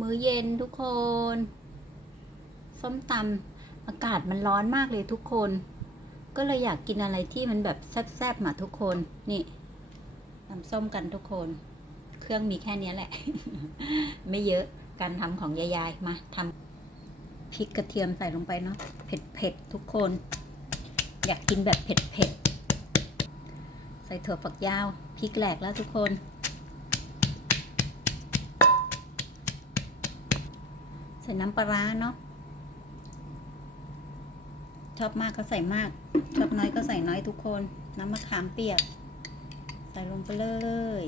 มื้อเย็นทุกคน ส้มตำอากาศมันร้อนมากเลยทุกคน ก็เลยอยากกินอะไรที่มันแบบแซ่บๆมาทุกคน นี่ตำส้มกันทุกคน เครื่องมีแค่นี้แหละ ไม่เยอะการทำของยายๆมาทำพริกกระเทียมใส่ลงไปเนาะเผ็ดๆทุกคน อยากกินแบบเผ็ดๆใส่ถั่วฝักยาวพริกแหลกแล้วทุกคน ใส่น้ำปลาร้าเนาะชอบมากก็ใส่มาก ชอบน้อยก็ใส่น้อยทุกคน น้ำมะขามเปียก ใส่ลงไปเลย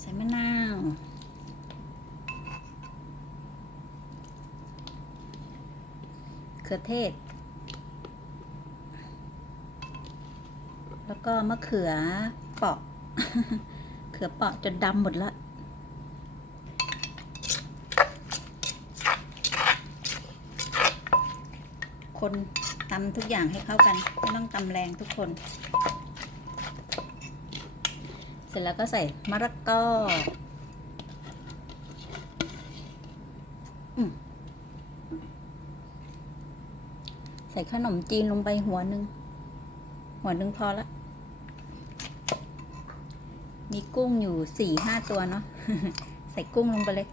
ใส่มะนาวเขือเทศ แล้วก็มะเขือเปาะเขือเปาะจนดำหมดละคนตำทุกอย่างให้เข้ากันไม่ต้องตำแรงทุกคน เสร็จแล้วก็ใส่มะระกอใส่ขนมจีนลงไปหัวหนึ่งหัวหนึ่งพอละ มีกุ้งอยู่สี่ห้าตัวเนาะ ใส่กุ้งลงไปเลย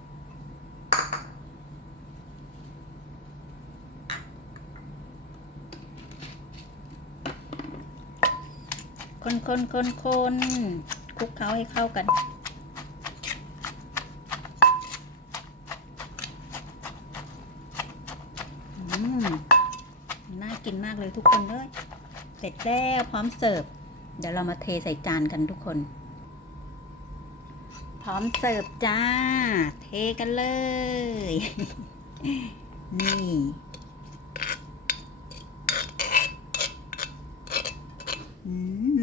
คนคนคนคนคลุกเคล้าให้เข้ากันอืมน่ากินมากเลยทุกคนเลย เสร็จแล้วพร้อมเสิร์ฟ เดี๋ยวเรามาเทใส่จานกันทุกคน พร้อมเสิร์ฟจ้า เทกันเลย นี่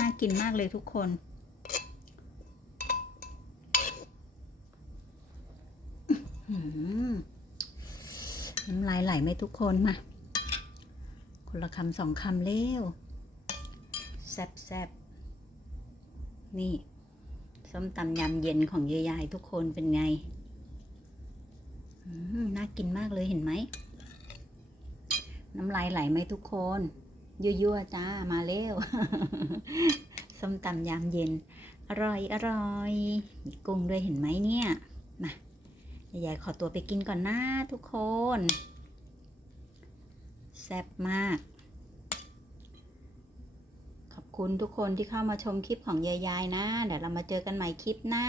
น่ากินมากเลยทุกคน น้ำลายไหลไหมทุกคนมา คนละคำสองคำเร็ว แซบแซบนี่ ส้มตำยำเย็นของยายๆทุกคนเป็นไงน่ากินมากเลยเห็นไหม น้ำลายไหลไหมทุกคน ยั่วๆจ้ามาเร็วส้มตำยำเย็น อร่อยอร่อยมีกุ้งด้วยเห็นไหมเนี่ยมายายขอตัวไปกินก่อนนะทุกคน แซ่บมาก คุณทุกคนที่เข้ามาชมคลิปของยายๆนะ เดี๋ยวเรามาเจอกันใหม่คลิปหน้า